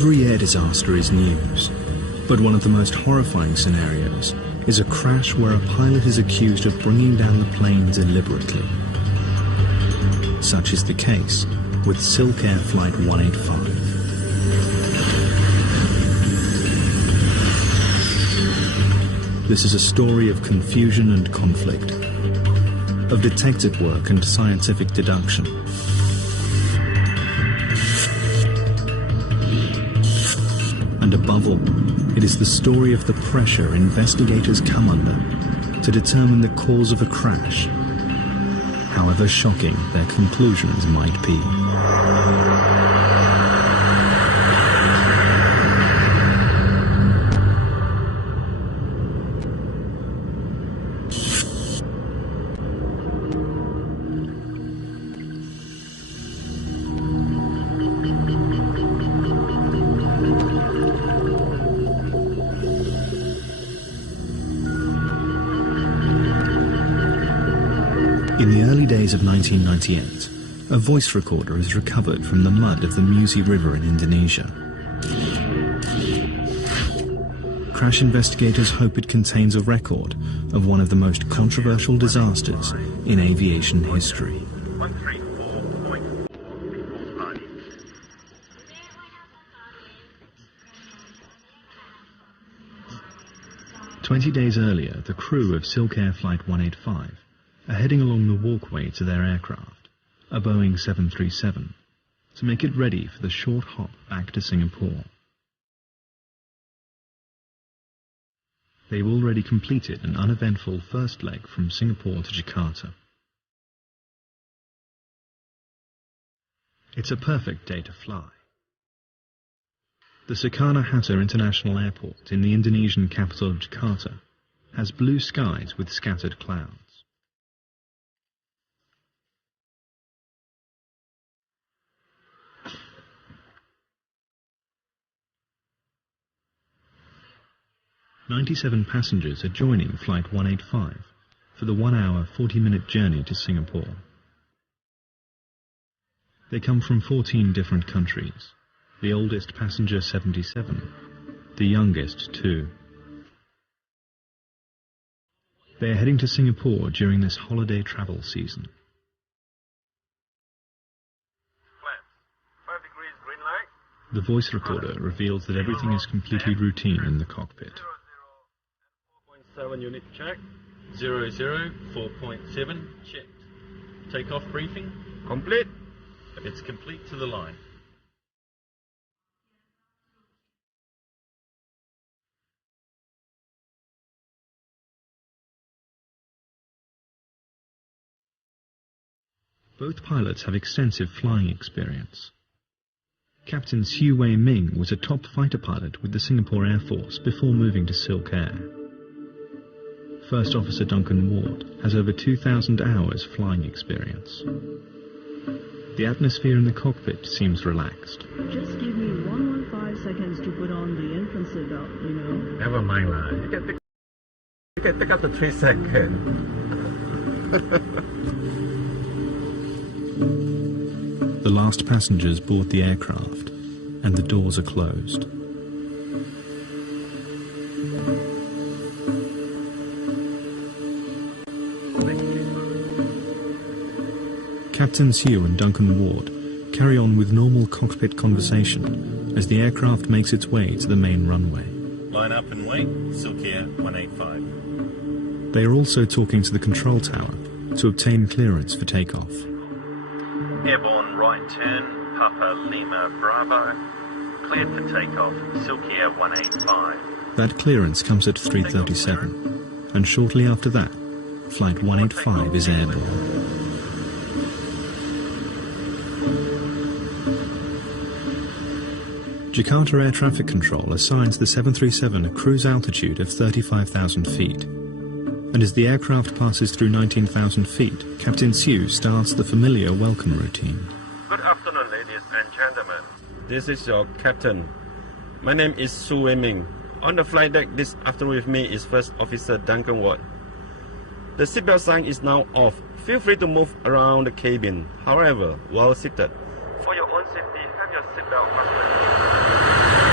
Every air disaster is news, but one of the most horrifying scenarios is a crash where a pilot is accused of bringing down the plane deliberately. Such is the case with SilkAir Flight 185. This is a story of confusion and conflict, of detective work and scientific deduction. And above all, it is the story of the pressure investigators come under to determine the cause of a crash, however shocking their conclusions might be. In the early days of 1998, a voice recorder is recovered from the mud of the Musi River in Indonesia. Crash investigators hope it contains a record of one of the most controversial disasters in aviation history. 20 days earlier, the crew of SilkAir Flight 185 are heading along the walkway to their aircraft, a Boeing 737, to make it ready for the short hop back to Singapore. They've already completed an uneventful first leg from Singapore to Jakarta. It's a perfect day to fly. The Soekarno-Hatta International Airport in the Indonesian capital of Jakarta has blue skies with scattered clouds. "97 passengers are joining Flight 185 for the 1-hour, 40-minute journey to Singapore. They come from 14 different countries, the oldest passenger 77, the youngest 2. They are heading to Singapore during this holiday travel season. The voice recorder reveals that everything is completely routine in the cockpit. 4.7 unit check. 4.7 checked. Takeoff briefing. Complete. It's complete to the line. Both pilots have extensive flying experience. Captain Siu Wei Ming was a top fighter pilot with the Singapore Air Force before moving to SilkAir. First Officer Duncan Ward has over 2,000 hours flying experience. The atmosphere in the cockpit seems relaxed. Just give me 115 seconds to put on the entrance seatbelt, you know. Never mind, you can take up to 3 seconds. The last passengers board the aircraft, and the doors are closed. Captain Siu and Duncan Ward carry on with normal cockpit conversation as the aircraft makes its way to the main runway. Line up and wait, SilkAir 185. They are also talking to the control tower to obtain clearance for takeoff. Airborne right turn, Papa Lima Bravo. Cleared for takeoff, SilkAir 185. That clearance comes at 3:37, and shortly after that, Flight 185 is airborne. Jakarta Air Traffic Control assigns the 737 a cruise altitude of 35,000 feet. And as the aircraft passes through 19,000 feet, Captain Siu starts the familiar welcome routine. Good afternoon, ladies and gentlemen. This is your captain. My name is Siu Wei Ming. On the flight deck this afternoon with me is First Officer Duncan Ward. The seatbelt sign is now off. Feel free to move around the cabin. However, while seated, for your own safety, have your seatbelt fastened.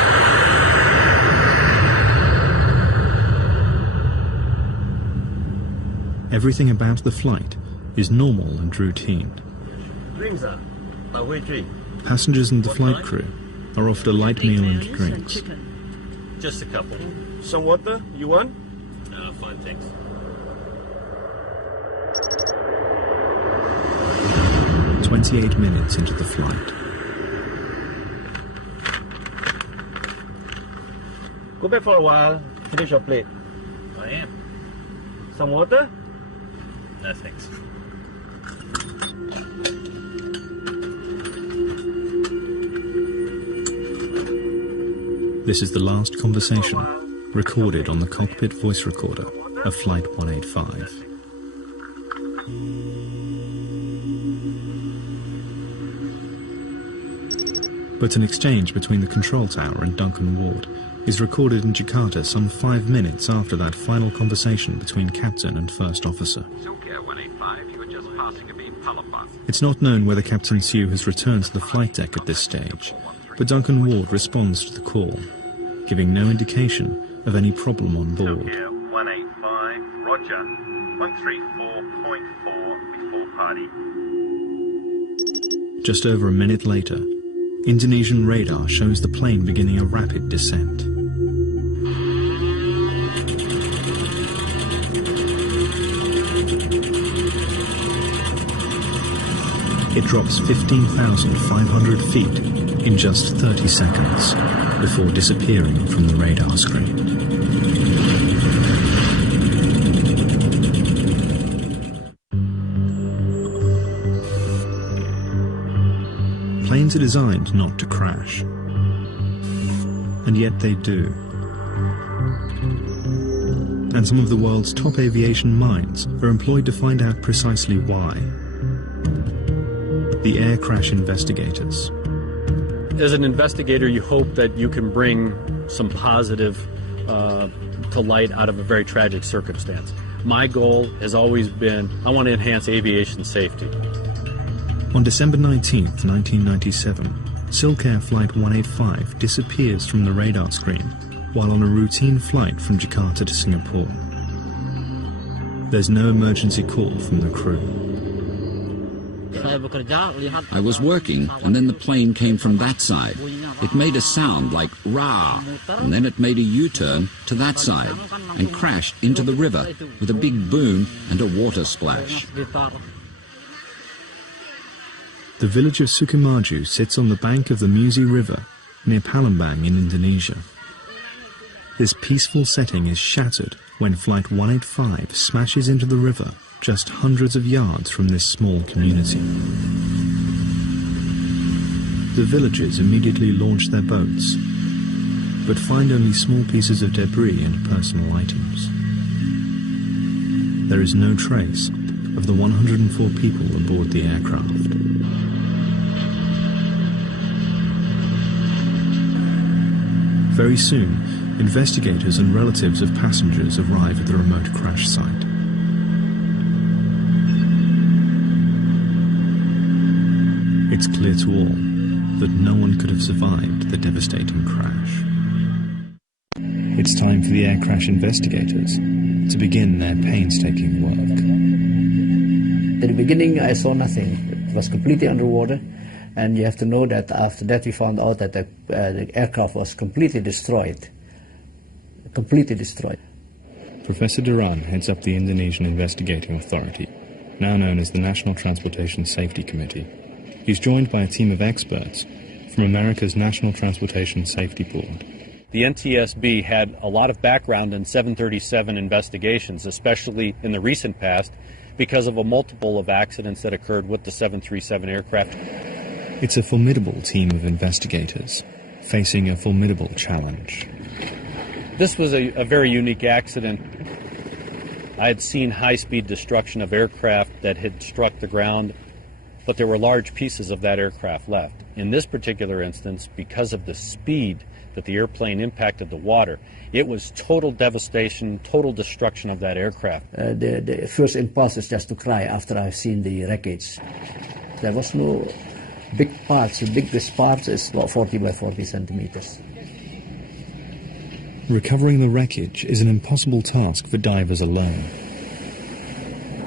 Everything about the flight is normal and routine. Drinks, Passengers and the flight crew are offered a light meal and drinks. Chicken. Just a couple. Some water, you want? Fine, thanks. "28 minutes into the flight. Go back for a while, finish your plate. I am. Some water? No, thanks. This is the last conversation recorded on the cockpit voice recorder of Flight 185. But an exchange between the control tower and Duncan Ward is recorded in Jakarta some 5 minutes after that final conversation between captain and first officer. SilkAir 185, you were just passing a beam power plant. It's not known whether Captain Siu has returned to the flight deck at this stage, but Duncan Ward responds to the call, giving no indication of any problem on board. SilkAir 185, roger. 134.4 before party. Just over a minute later, Indonesian radar shows the plane beginning a rapid descent. It drops 15,500 feet in just 30 seconds before disappearing from the radar screen. Planes are designed not to crash, and yet they do. And some of the world's top aviation minds are employed to find out precisely why. The air crash investigators. As an investigator, you hope that you can bring some positive to light out of a very tragic circumstance. My goal has always been, I want to enhance aviation safety. On December 19, 1997, SilkAir Flight 185 disappears from the radar screen while on a routine flight from Jakarta to Singapore. There's no emergency call from the crew. I was working, and then the plane came from that side. It made a sound like rah, and then it made a U-turn to that side and crashed into the river with a big boom and a water splash. The village of Sukamaju sits on the bank of the Musi River near Palembang in Indonesia. This peaceful setting is shattered when Flight 185 smashes into the river just hundreds of yards from this small community. The villagers immediately launch their boats, but find only small pieces of debris and personal items. There is no trace of the 104 people aboard the aircraft. Very soon, investigators and relatives of passengers arrive at the remote crash site. It's clear to all that no one could have survived the devastating crash. It's time for the air crash investigators to begin their painstaking work. At the beginning, I saw nothing. It was completely underwater. And you have to know that after that we found out that the aircraft was completely destroyed. Completely destroyed. Professor Duran heads up the Indonesian Investigating Authority, now known as the National Transportation Safety Committee. He's joined by a team of experts from America's National Transportation Safety Board. The NTSB had a lot of background in 737 investigations, especially in the recent past, because of a multiple of accidents that occurred with the 737 aircraft. It's a formidable team of investigators facing a formidable challenge. This was a very unique accident. I had seen high-speed destruction of aircraft that had struck the ground, but there were large pieces of that aircraft left. In this particular instance, because of the speed that the airplane impacted the water, it was total devastation, total destruction of that aircraft. The first impulse is just to cry after I've seen the wreckage. There was no big parts. The biggest part is about 40 by 40 centimeters. Recovering the wreckage is an impossible task for divers alone.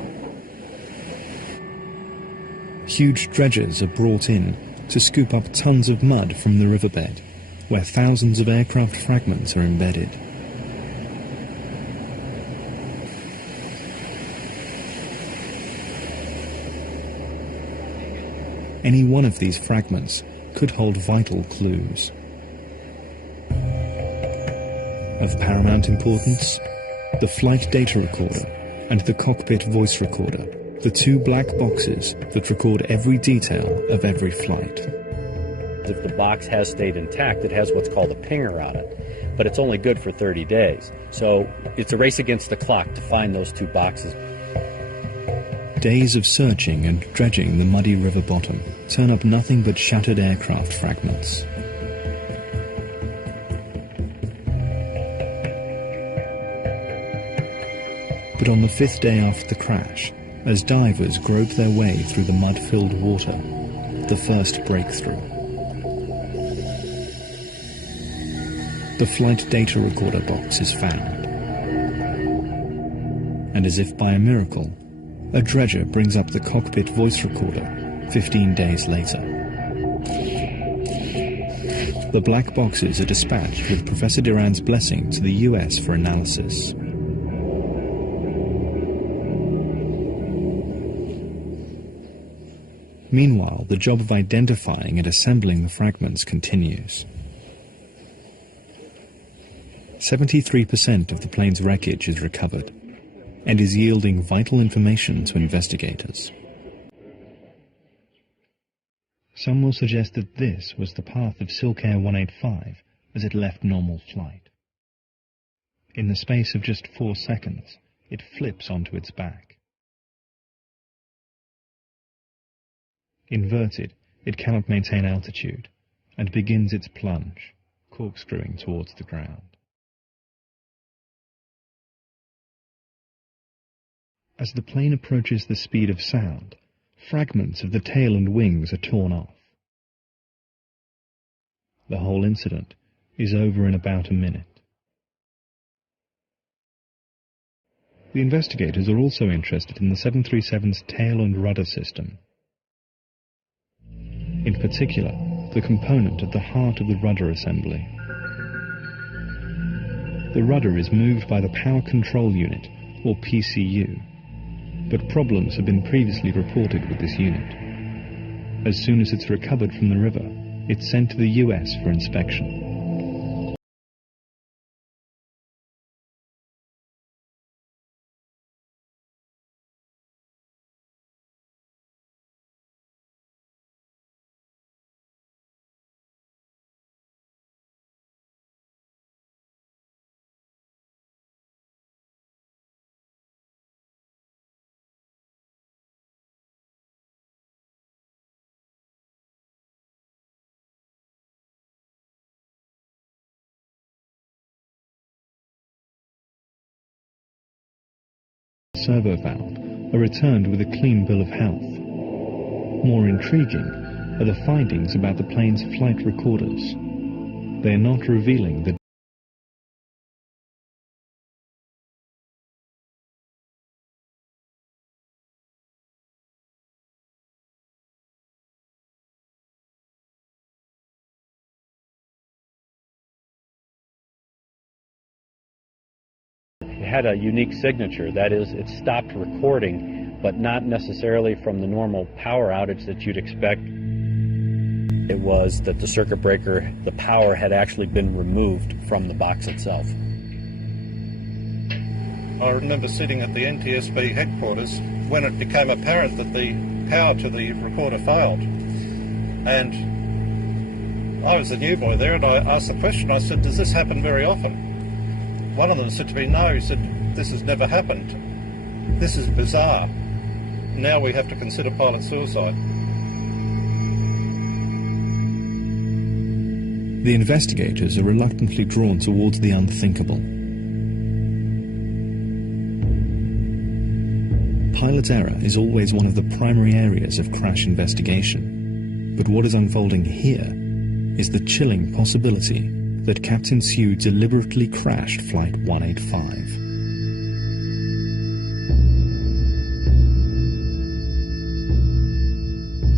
Huge dredgers are brought in to scoop up tons of mud from the riverbed, where thousands of aircraft fragments are embedded. Any one of these fragments could hold vital clues. Of paramount importance, the flight data recorder and the cockpit voice recorder, the two black boxes that record every detail of every flight. If the box has stayed intact, it has what's called a pinger on it, but it's only good for 30 days. So it's a race against the clock to find those two boxes. Days of searching and dredging the muddy river bottom turn up nothing but shattered aircraft fragments. But on the fifth day after the crash, as divers grope their way through the mud-filled water, the first breakthrough. The flight data recorder box is found. And as if by a miracle, a dredger brings up the cockpit voice recorder 15 days later. The black boxes are dispatched with Professor Duran's blessing to the US for analysis. Meanwhile, the job of identifying and assembling the fragments continues. 73% of the plane's wreckage is recovered and is yielding vital information to investigators. Some will suggest that this was the path of SilkAir 185 as it left normal flight. In the space of just 4 seconds, it flips onto its back. Inverted, it cannot maintain altitude and begins its plunge, corkscrewing towards the ground. As the plane approaches the speed of sound, fragments of the tail and wings are torn off. The whole incident is over in about a minute. The investigators are also interested in the 737's tail and rudder system. In particular, the component at the heart of the rudder assembly. The rudder is moved by the Power Control Unit, or PCU, but problems have been previously reported with this unit. As soon as it's recovered from the river, it's sent to the US for inspection. Servo valve are returned with a clean bill of health. More intriguing are the findings about the plane's flight recorders. They are not revealing the had a unique signature. That is, it stopped recording, but not necessarily from the normal power outage that you'd expect. It was that the circuit breaker, the power had actually been removed from the box itself. I remember sitting at the NTSB headquarters when it became apparent that the power to the recorder failed. And I was a new boy there, and I asked the question, I said, does this happen very often? One of them said to me, no, he said, this has never happened. This is bizarre. Now we have to consider pilot suicide. The investigators are reluctantly drawn towards the unthinkable. Pilot error is always one of the primary areas of crash investigation, but what is unfolding here is the chilling possibility that Captain Sue deliberately crashed Flight 185.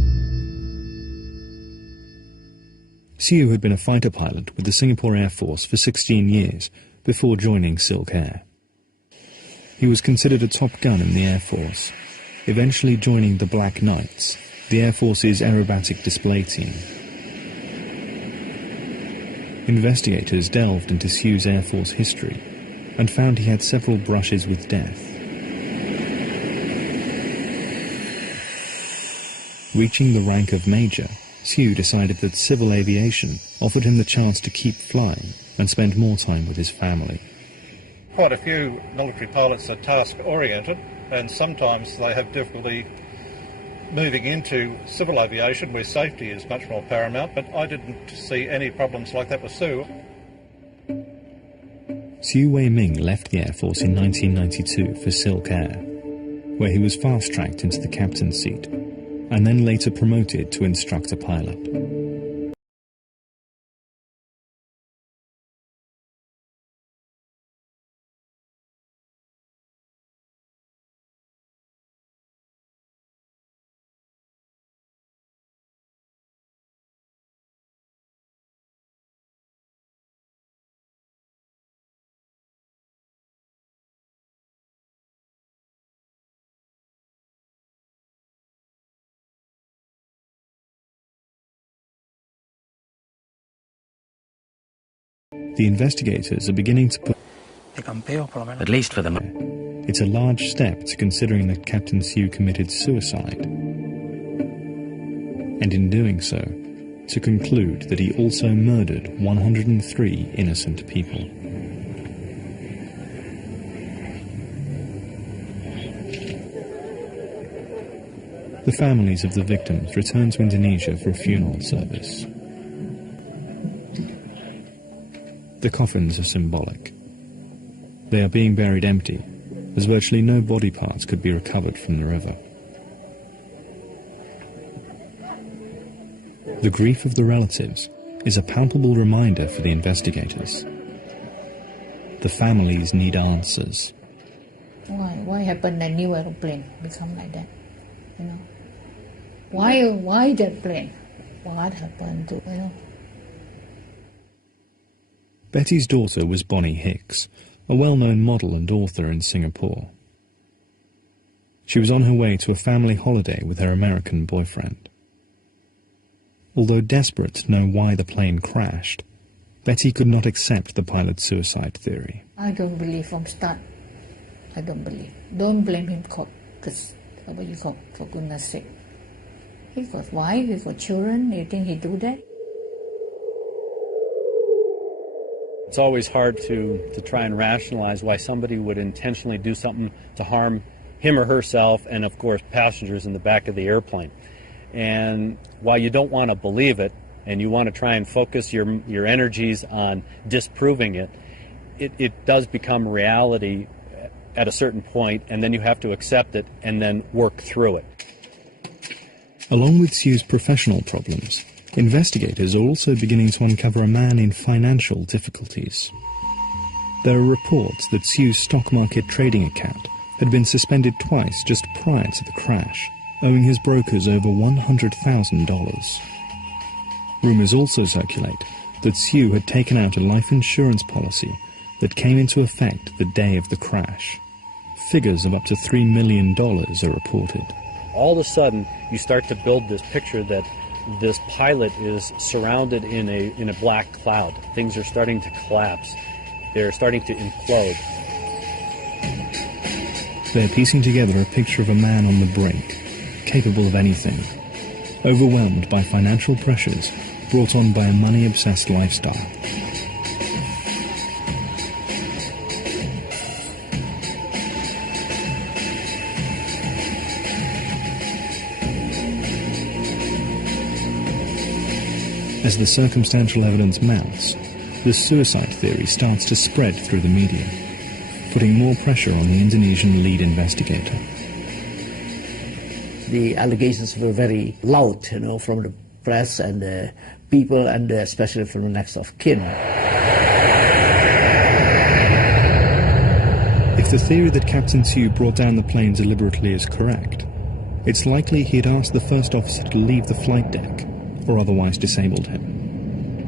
Siu had been a fighter pilot with the Singapore Air Force for 16 years before joining SilkAir. He was considered a top gun in the Air Force, eventually joining the Black Knights, the Air Force's aerobatic display team. Investigators delved into Siu's Air Force history and found he had several brushes with death. Reaching the rank of Major, Siu decided that civil aviation offered him the chance to keep flying and spend more time with his family. Quite a few military pilots are task-oriented, and sometimes they have difficulty moving into civil aviation where safety is much more paramount, but I didn't see any problems like that with Siu. Siu Wei-ming left the Air Force in 1992 for SilkAir, where he was fast-tracked into the captain's seat, and then later promoted to instructor pilot. The investigators are beginning to put... At least for the moment. It's a large step to considering that Captain Siu committed suicide. And in doing so, to conclude that he also murdered 103 innocent people. The families of the victims return to Indonesia for a funeral service. The coffins are symbolic. They are being buried empty, as virtually no body parts could be recovered from the river. The grief of the relatives is a palpable reminder for the investigators. The families need answers. Why happened a new aeroplane become like that? You know, why that plane? What happened to, you know? Betty's daughter was Bonnie Hicks, a well-known model and author in Singapore. She was on her way to a family holiday with her American boyfriend. Although desperate to know why the plane crashed, Betty could not accept the pilot's suicide theory. I don't believe from start. I don't believe. Don't blame him, because for goodness sake. He got wife, he got children, you think he do that? It's always hard to try and rationalize why somebody would intentionally do something to harm him or herself and, of course, passengers in the back of the airplane. And while you don't want to believe it and you want to try and focus your energies on disproving it, it does become reality at a certain point, and then you have to accept it and then work through it. Along with Siu's professional problems, investigators are also beginning to uncover a man in financial difficulties. There are reports that Siu's stock market trading account had been suspended twice just prior to the crash, owing his brokers over $100,000. Rumours also circulate that Siu had taken out a life insurance policy that came into effect the day of the crash. Figures of up to $3 million are reported. All of a sudden, you start to build this picture that this pilot is surrounded in a black cloud. Things are starting to collapse. They're starting to implode. They're piecing together a picture of a man on the brink, capable of anything, overwhelmed by financial pressures brought on by a money-obsessed lifestyle. As the circumstantial evidence mounts, the suicide theory starts to spread through the media, putting more pressure on the Indonesian lead investigator. The allegations were very loud, you know, from the press and the people, and especially from the next of kin. If the theory that Captain Siu brought down the plane deliberately is correct, it's likely he'd asked the first officer to leave the flight deck, or otherwise disabled him.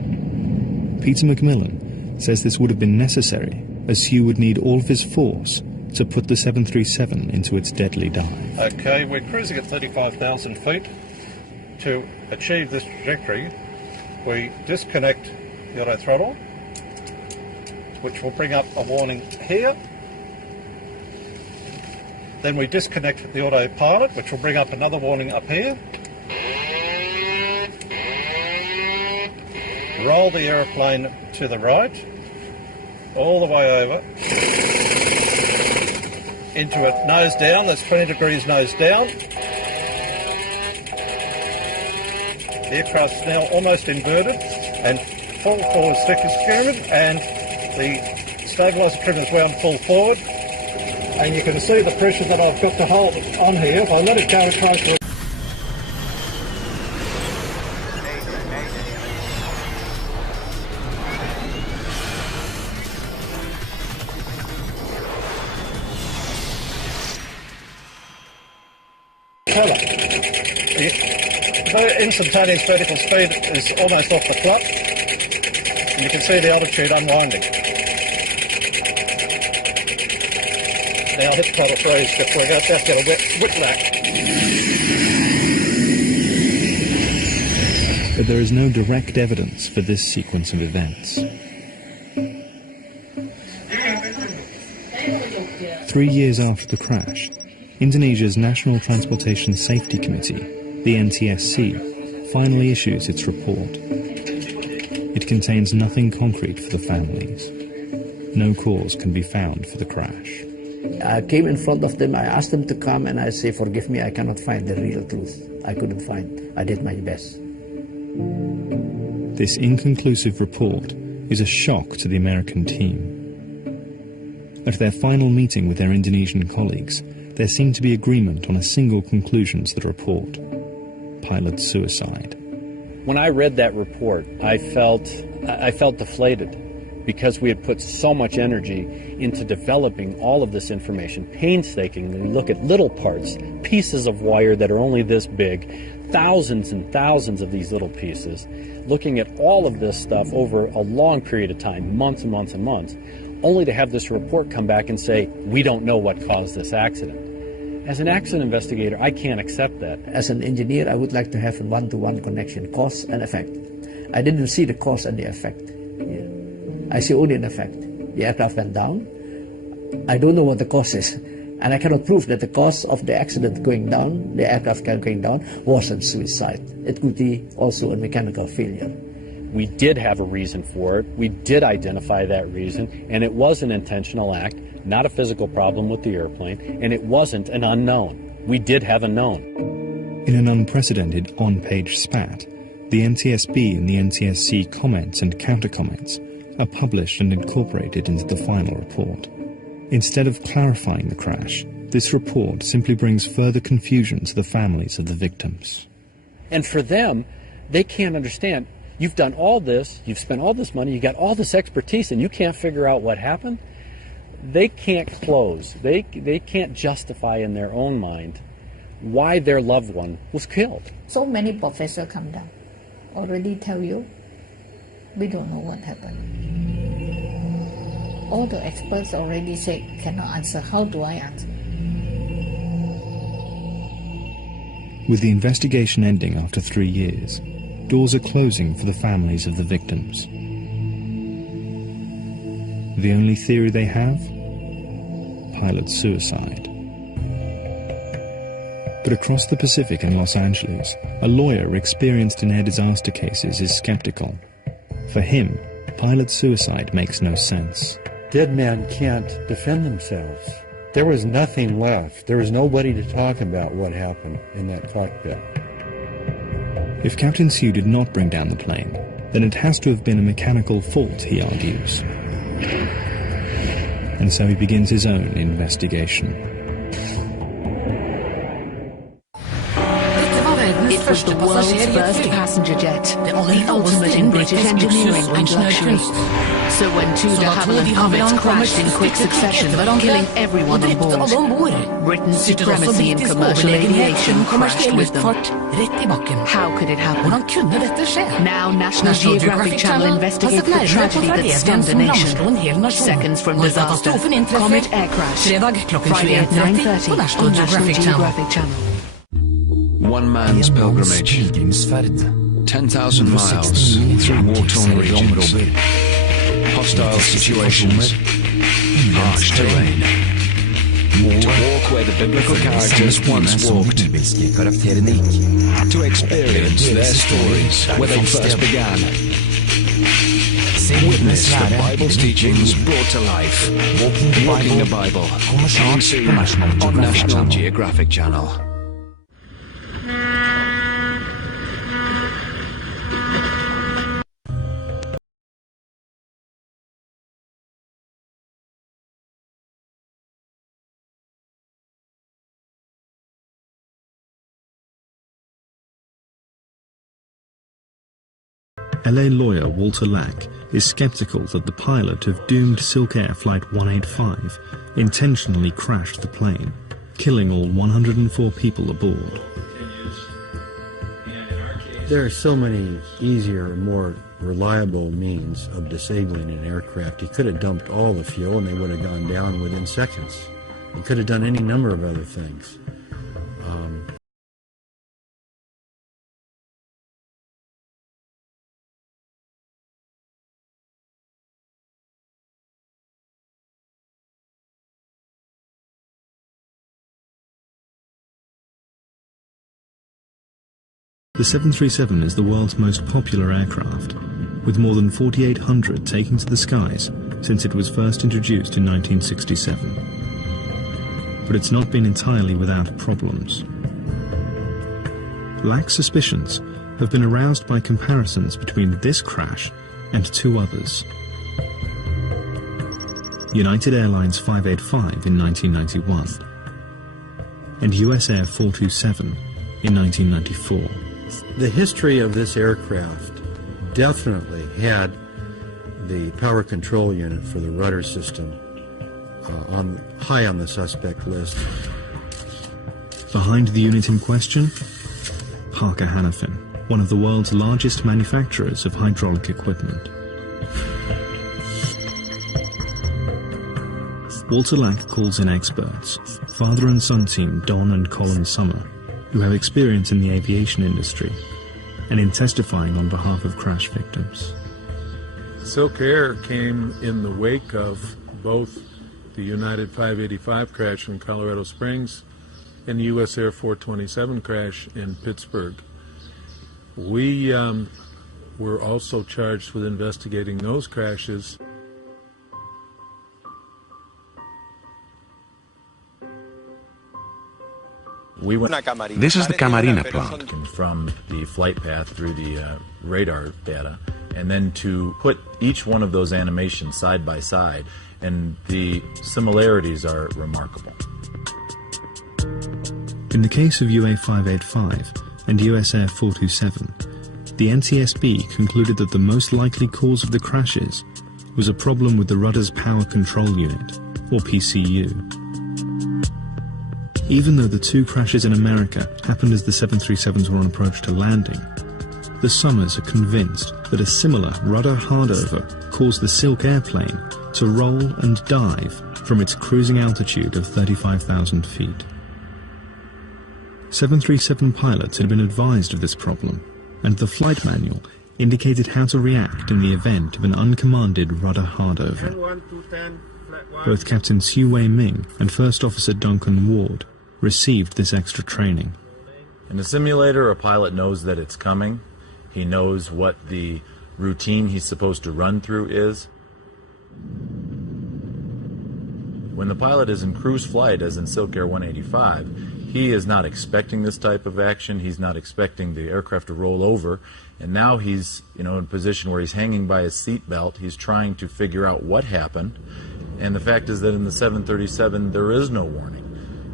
Peter Macmillan says this would have been necessary as Hugh would need all of his force to put the 737 into its deadly dive. Okay, we're cruising at 35,000 feet. To achieve this trajectory, we disconnect the auto throttle, which will bring up a warning here. Then we disconnect the autopilot, which will bring up another warning up here. Roll the aeroplane to the right, all the way over, into it nose down. That's 20 degrees nose down. The aircraft's now almost inverted, and full forward stick is secured, and the stabiliser trim is wound full forward. And you can see the pressure that I've got to hold on here. If I let it go close to it. The instantaneous vertical speed is almost off the flat, and you can see the altitude unwinding. Now hit throttle freeze before we just get a whiplash. But there is no direct evidence for this sequence of events. 3 years after the crash, Indonesia's National Transportation Safety Committee, the NTSC, finally issues its report. It contains nothing concrete for the families. No cause can be found for the crash. I came in front of them, I asked them to come, and I say, forgive me, I cannot find the real truth. I couldn't find. I did my best. This inconclusive report is a shock to the American team. At their final meeting with their Indonesian colleagues, there seemed to be agreement on a single conclusion to the report: pilot suicide. When I read that report, I felt deflated, because we had put so much energy into developing all of this information painstakingly. We look at little parts, pieces of wire that are only this big, thousands and thousands of these little pieces, looking at all of this stuff over a long period of time, months and months and months, only to have this report come back and say, we don't know what caused this accident. As an accident investigator, I can't accept that. As an engineer, I would like to have a one-to-one connection, cause and effect. I didn't see the cause and the effect. Yeah. I see only an effect. The aircraft went down. I don't know what the cause is. And I cannot prove that the cause of the accident going down, the aircraft going down, wasn't suicide. It could be also a mechanical failure. We did have a reason for it. We did identify that reason, and it was an intentional act, not a physical problem with the airplane, and it wasn't an unknown. We did have a known. In an unprecedented on-page spat, the NTSB and the NTSC comments and counter-comments are published and incorporated into the final report. Instead of clarifying the crash, this report simply brings further confusion to the families of the victims. And for them, they can't understand. You've done all this, you've spent all this money, you got all this expertise, and you can't figure out what happened? They can't close. They can't justify in their own mind why their loved one was killed. So many professors come down, already tell you, we don't know what happened. All the experts already say, cannot answer. How do I answer? With the investigation ending after 3 years, doors are closing for the families of the victims. The only theory they have? Pilot suicide. But across the Pacific in Los Angeles, a lawyer experienced in air disaster cases is skeptical. For him, pilot suicide makes no sense. Dead men can't defend themselves. There was nothing left. There was nobody to talk about what happened in that cockpit. If Captain Sue did not bring down the plane, then it has to have been a mechanical fault, he argues. And so he begins his own investigation. It was the world's first passenger jet, the ultimate in British engineering and luxury. So when two de Havilland Comets crashed in quick succession, killing everyone on board, Britain's supremacy in commercial aviation crashed with them. How could it happen? Now National Geographic Channel investigates the tragedy that stunned the nation. Seconds from disaster, Comet air crash, Friday at 9:30 on National Geographic Channel. One man's pilgrimage, 10,000 miles through war-torn regions, hostile situations, harsh terrain, to walk where the biblical characters once walked, to experience their stories where they first began, witness the Bible's teachings brought to life, Walking the Bible, coming soon on National Geographic Channel. LA lawyer Walter Lack is skeptical that the pilot of doomed SilkAir Flight 185 intentionally crashed the plane, killing all 104 people aboard. There are so many easier and more reliable means of disabling an aircraft. He could have dumped all the fuel and they would have gone down within seconds. He could have done any number of other things. The 737 is the world's most popular aircraft, with more than 4,800 taking to the skies since it was first introduced in 1967. But it's not been entirely without problems. Lack's suspicions have been aroused by comparisons between this crash and two others. United Airlines 585 in 1991 and US Air 427 in 1994. The history of this aircraft definitely had the power control unit for the rudder system high on the suspect list. Behind the unit in question, Parker Hannifin, one of the world's largest manufacturers of hydraulic equipment. Walter Lack calls in experts, father and son team Don and Colin Summer, who have experience in the aviation industry and in testifying on behalf of crash victims. SilkAir came in the wake of both the United 585 crash in Colorado Springs and the US Air 427 crash in Pittsburgh. We were also charged with investigating those crashes. This is the Camarina plant. From the flight path through the radar data, and then to put each one of those animations side by side, and the similarities are remarkable. In the case of UA 585 and US Air 427, the NTSB concluded that the most likely cause of the crashes was a problem with the rudder's power control unit, or PCU. Even though the two crashes in America happened as the 737s were on approach to landing, the Summers are convinced that a similar rudder hardover caused the SilkAir plane to roll and dive from its cruising altitude of 35,000 feet. 737 pilots had been advised of this problem, and the flight manual indicated how to react in the event of an uncommanded rudder hardover. Both Captain Siu Wei Ming and First Officer Duncan Ward received this extra training. In the simulator, a pilot knows that it's coming. He knows what the routine he's supposed to run through is. When the pilot is in cruise flight, as in SilkAir 185, he is not expecting this type of action. He's not expecting the aircraft to roll over. And now he's, in a position where he's hanging by his seat belt. He's trying to figure out what happened. And the fact is that in the 737, there is no warning.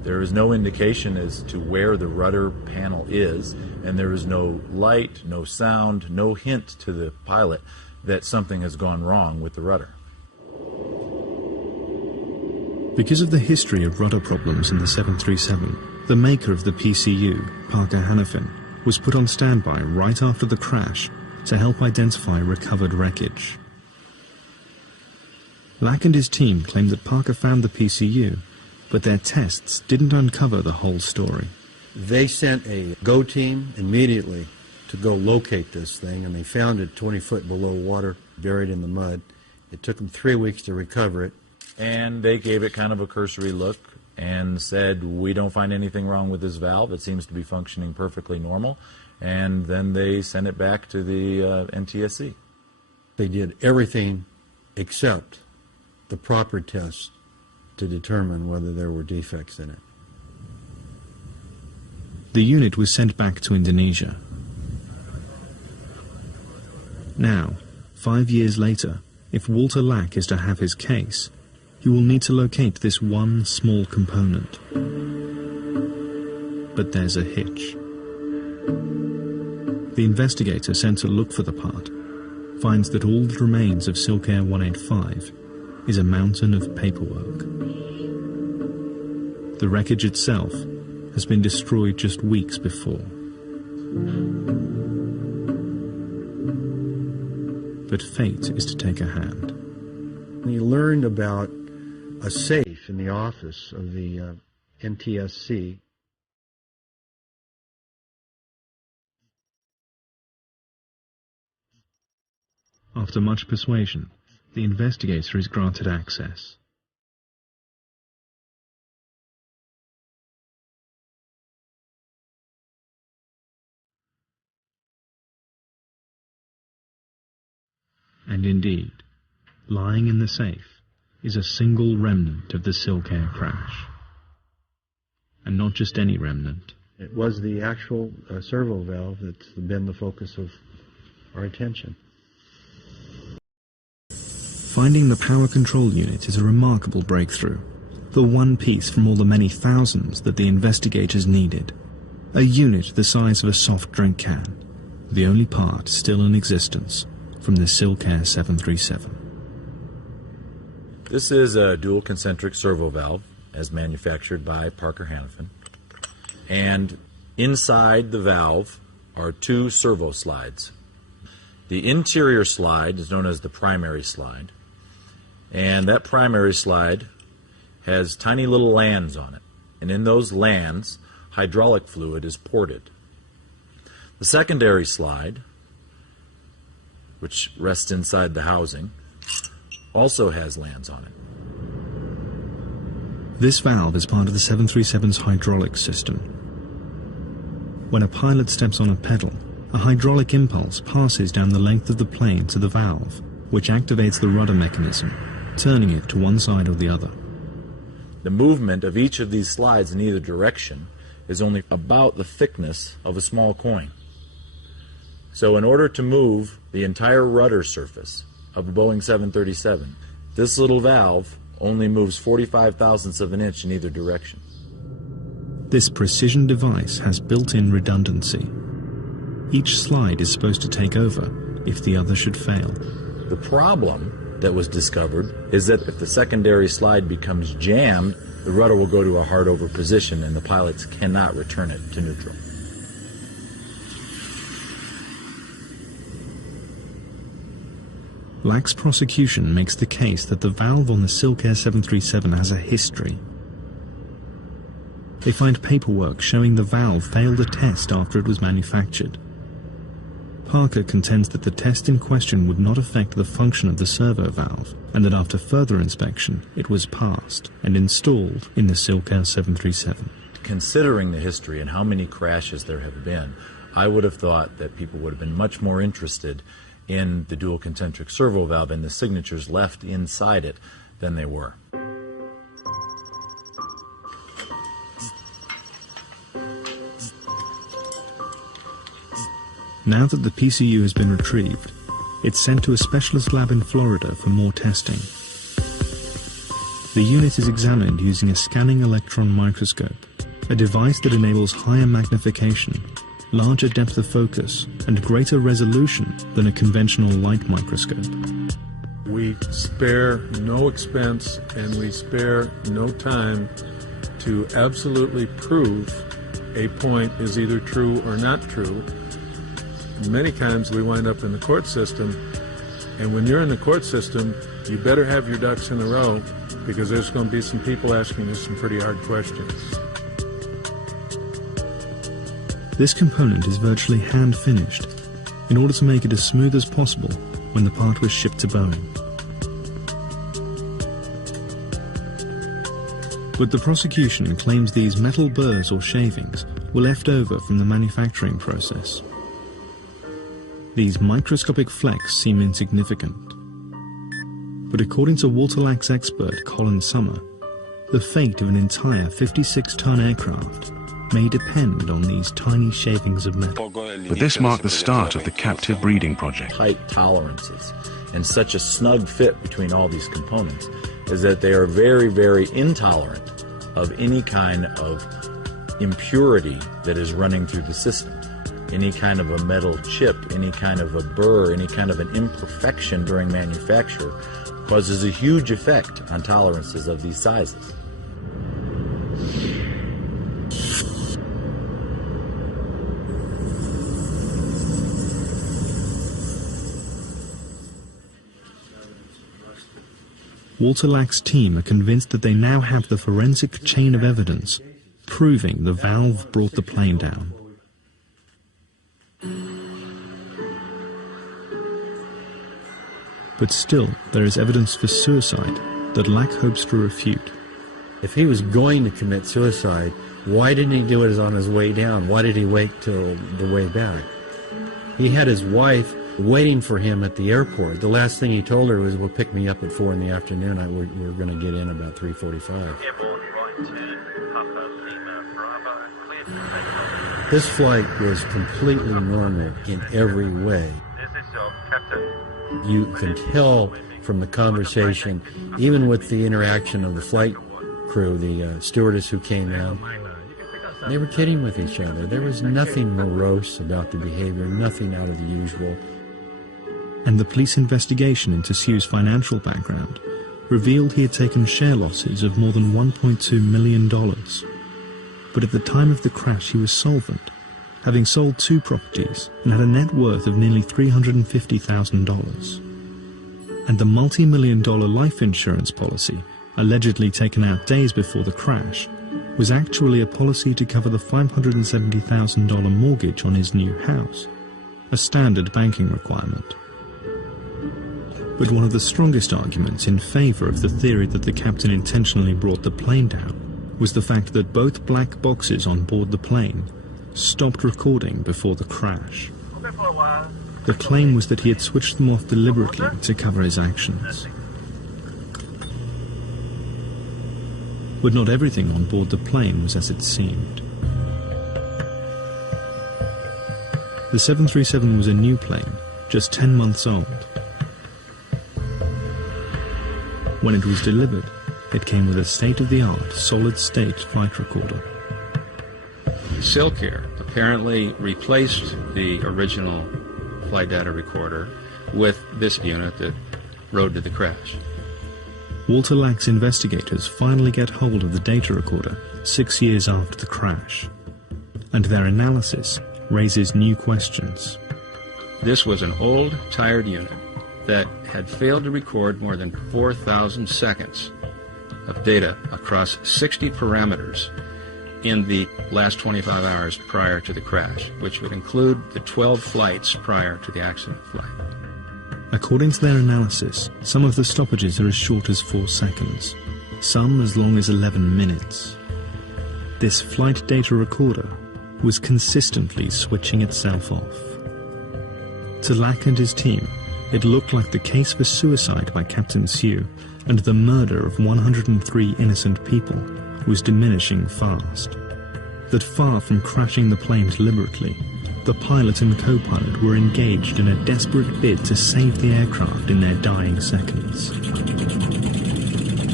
There is no indication as to where the rudder panel is, and there is no light, no sound, no hint to the pilot that something has gone wrong with the rudder. Because of the history of rudder problems in the 737, the maker of the PCU, Parker Hannifin, was put on standby right after the crash to help identify recovered wreckage. Lack and his team claimed that Parker found the PCU, but their tests didn't uncover the whole story. They sent a GO team immediately to go locate this thing, and they found it 20 foot below water, buried in the mud. It took them 3 weeks to recover it. And they gave it kind of a cursory look and said, we don't find anything wrong with this valve. It seems to be functioning perfectly normal. And then they sent it back to the NTSC. They did everything except the proper tests to determine whether there were defects in it. The unit was sent back to Indonesia. Now, 5 years later, if Walter Lack is to have his case, he will need to locate this one small component. But there's a hitch. The investigator sent to look for the part finds that all that remains of SilkAir 185 is a mountain of paperwork. The wreckage itself has been destroyed just weeks before. But fate is to take a hand. We learned about a safe in the office of the NTSC. After much persuasion, the investigator is granted access. And indeed, lying in the safe is a single remnant of the SilkAir crash. And not just any remnant. It was the actual servo valve that's been the focus of our attention. Finding the power control unit is a remarkable breakthrough. The one piece from all the many thousands that the investigators needed. A unit the size of a soft drink can. The only part still in existence from the SilkAir 737. This is a dual concentric servo valve as manufactured by Parker Hannifin. And inside the valve are two servo slides. The interior slide is known as the primary slide. And that primary slide has tiny little lands on it. And in those lands, hydraulic fluid is ported. The secondary slide, which rests inside the housing, also has lands on it. This valve is part of the 737's hydraulic system. When a pilot steps on a pedal, a hydraulic impulse passes down the length of the plane to the valve, which activates the rudder mechanism, turning it to one side or the other. The movement of each of these slides in either direction is only about the thickness of a small coin. So in order to move the entire rudder surface of a Boeing 737, this little valve only moves 45 thousandths of an inch in either direction. This precision device has built-in redundancy. Each slide is supposed to take over if the other should fail. The problem that was discovered is that if the secondary slide becomes jammed, the rudder will go to a hard over position and the pilots cannot return it to neutral. Lack's prosecution makes the case that the valve on the SilkAir 737 has a history. They find paperwork showing the valve failed a test after it was manufactured. Parker contends that the test in question would not affect the function of the servo valve, and that after further inspection it was passed and installed in the SilkAir 737. Considering the history and how many crashes there have been, I would have thought that people would have been much more interested in the dual concentric servo valve and the signatures left inside it than they were. Now that the PCU has been retrieved, it's sent to a specialist lab in Florida for more testing. The unit is examined using a scanning electron microscope, a device that enables higher magnification, larger depth of focus, and greater resolution than a conventional light microscope. We spare no expense and we spare no time to absolutely prove a point is either true or not true. Many times we wind up in the court system, and when you're in the court system, you better have your ducks in a row, because there's going to be some people asking you some pretty hard questions. This component is virtually hand-finished in order to make it as smooth as possible when the part was shipped to Boeing. But the prosecution claims these metal burrs or shavings were left over from the manufacturing process. These microscopic flecks seem insignificant. But according to Walter Lack's expert Colin Summer, the fate of an entire 56-ton aircraft may depend on these tiny shavings of metal. But this marked the start of the captive breeding project. Tight tolerances and such a snug fit between all these components is that they are very, very intolerant of any kind of impurity that is running through the system. Any kind of a metal chip, any kind of a burr, any kind of an imperfection during manufacture causes a huge effect on tolerances of these sizes. Walter Lack's team are convinced that they now have the forensic chain of evidence proving the valve brought the plane down. But still, there is evidence for suicide that Lack hopes to refute. If he was going to commit suicide, why didn't he do it on his way down? Why did he wait till the way back? He had his wife waiting for him at the airport. The last thing he told her was, "Well, pick me up at 4 in the afternoon. We're going to get in about 3:45. This flight was completely normal in every way. You can tell from the conversation, even with the interaction of the flight crew, the stewardess who came out, they were kidding with each other. There was nothing morose about the behavior, nothing out of the usual. And the police investigation into Sue's financial background revealed he had taken share losses of more than $1.2 million. But at the time of the crash he was solvent, having sold 2 properties and had a net worth of nearly $350,000. And the multi-million-dollar life insurance policy, allegedly taken out days before the crash, was actually a policy to cover the $570,000 mortgage on his new house, a standard banking requirement. But one of the strongest arguments in favor of the theory that the captain intentionally brought the plane down was the fact that both black boxes on board the plane stopped recording before the crash. The claim was that he had switched them off deliberately to cover his actions. But not everything on board the plane was as it seemed. The 737 was a new plane, just 10 months old. When it was delivered, it came with a state-of-the-art solid-state flight recorder. SilkAir apparently replaced the original flight data recorder with this unit that rode to the crash. Walter Lack's investigators finally get hold of the data recorder 6 years after the crash, and their analysis raises new questions. This was an old, tired unit that had failed to record more than 4,000 seconds of data across 60 parameters in the last 25 hours prior to the crash, which would include the 12 flights prior to the accident flight. According to their analysis, some of the stoppages are as short as 4 seconds, some as long as 11 minutes. This flight data recorder was consistently switching itself off. To Lack and his team, it looked like the case for suicide by Captain Sue and the murder of 103 innocent people was diminishing fast. That far from crashing the plane deliberately, the pilot and co-pilot were engaged in a desperate bid to save the aircraft in their dying seconds.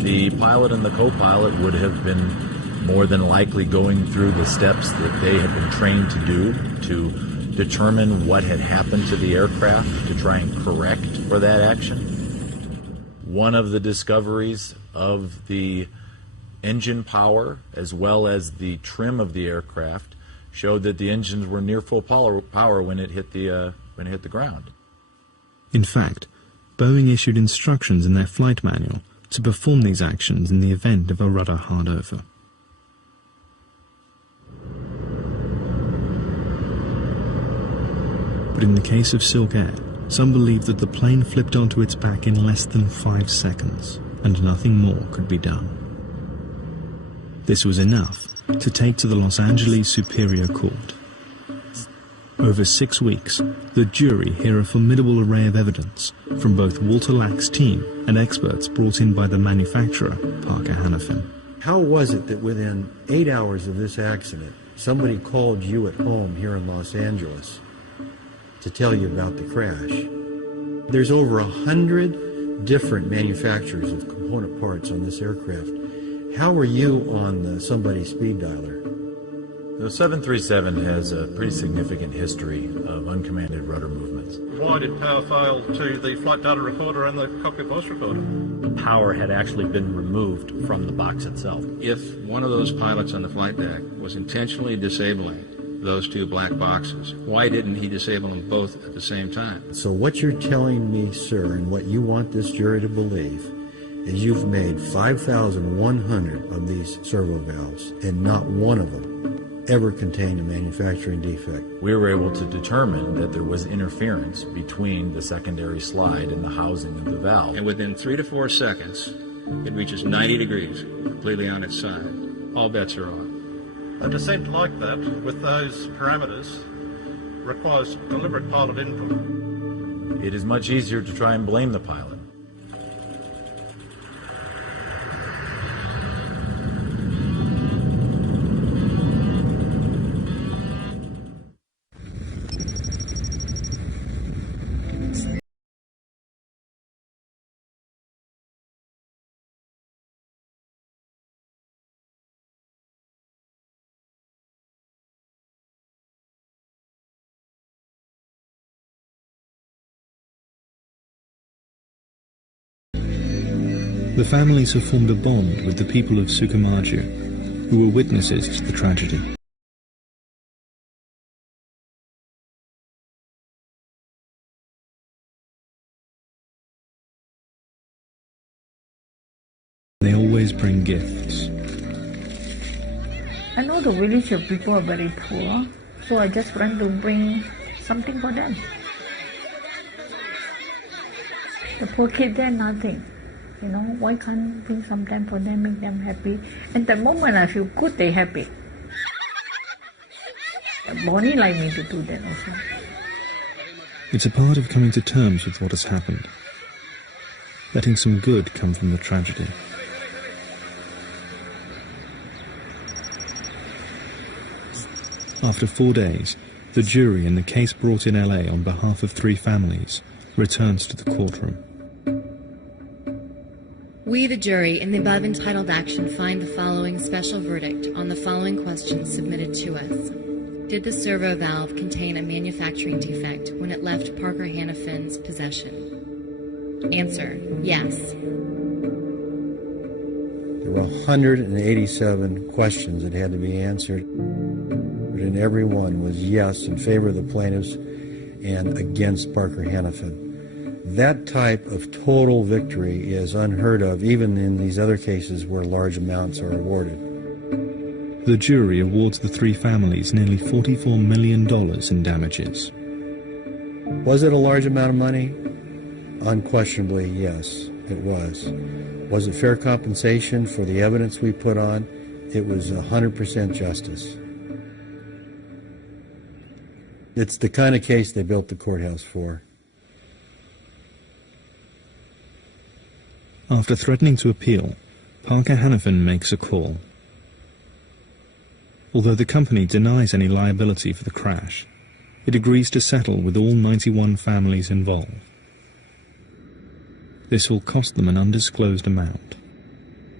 the pilot and the co-pilot would have been more than likely going through the steps that they had been trained to do to determine what had happened to the aircraft to try and correct for that action. One of the discoveries of the engine power as well as the trim of the aircraft showed that the engines were near full power when it hit the ground. In fact, Boeing issued instructions in their flight manual to perform these actions in the event of a rudder hardover. But in the case of SilkAir, some believe that the plane flipped onto its back in less than 5 seconds, and nothing more could be done. This was enough to take to the Los Angeles Superior Court. Over 6 weeks, the jury hear a formidable array of evidence from both Walter Lack's team and experts brought in by the manufacturer, Parker Hannifin. How was it that within 8 hours of this accident, somebody called you at home here in Los Angeles to tell you about the crash? There's over 100 different manufacturers of component parts on this aircraft. How were you on somebody's speed dialer? The 737 has a pretty significant history of uncommanded rudder movements. Why did power fail to the flight data recorder and the cockpit voice recorder? The power had actually been removed from the box itself. If one of those pilots on the flight deck was intentionally disabling those two black boxes, why didn't he disable them both at the same time? So what you're telling me, sir, and what you want this jury to believe, is you've made 5,100 of these servo valves, and not one of them ever contained a manufacturing defect. We were able to determine that there was interference between the secondary slide and the housing of the valve. And within 3 to 4 seconds, it reaches 90 degrees, completely on its side. All bets are off. A descent like that, with those parameters, requires deliberate pilot input. It is much easier to try and blame the pilot. The families have formed a bond with the people of Sukamaju, who were witnesses to the tragedy. They always bring gifts. I know the village of people are very poor, so I just want to bring something for them. The poor kids, they're nothing. You know, why can't bring something for them, make them happy? And the moment I feel good, they're happy. Bonnie like me to do that also. It's a part of coming to terms with what has happened, letting some good come from the tragedy. After 4 days, the jury in the case brought in LA on behalf of 3 families returns to the courtroom. We, the jury, in the above entitled action, find the following special verdict on the following questions submitted to us. Did the servo valve contain a manufacturing defect when it left Parker Hannifin's possession? Answer, yes. There were 187 questions that had to be answered, but in every one was yes in favor of the plaintiffs and against Parker Hannifin. That type of total victory is unheard of, even in these other cases where large amounts are awarded. The jury awards the 3 families nearly $44 million in damages. Was it a large amount of money? Unquestionably, yes, it was. Was it fair compensation for the evidence we put on? It was 100% justice. It's the kind of case they built the courthouse for. After threatening to appeal, Parker Hannifin makes a call. Although the company denies any liability for the crash, it agrees to settle with all 91 families involved. This will cost them an undisclosed amount.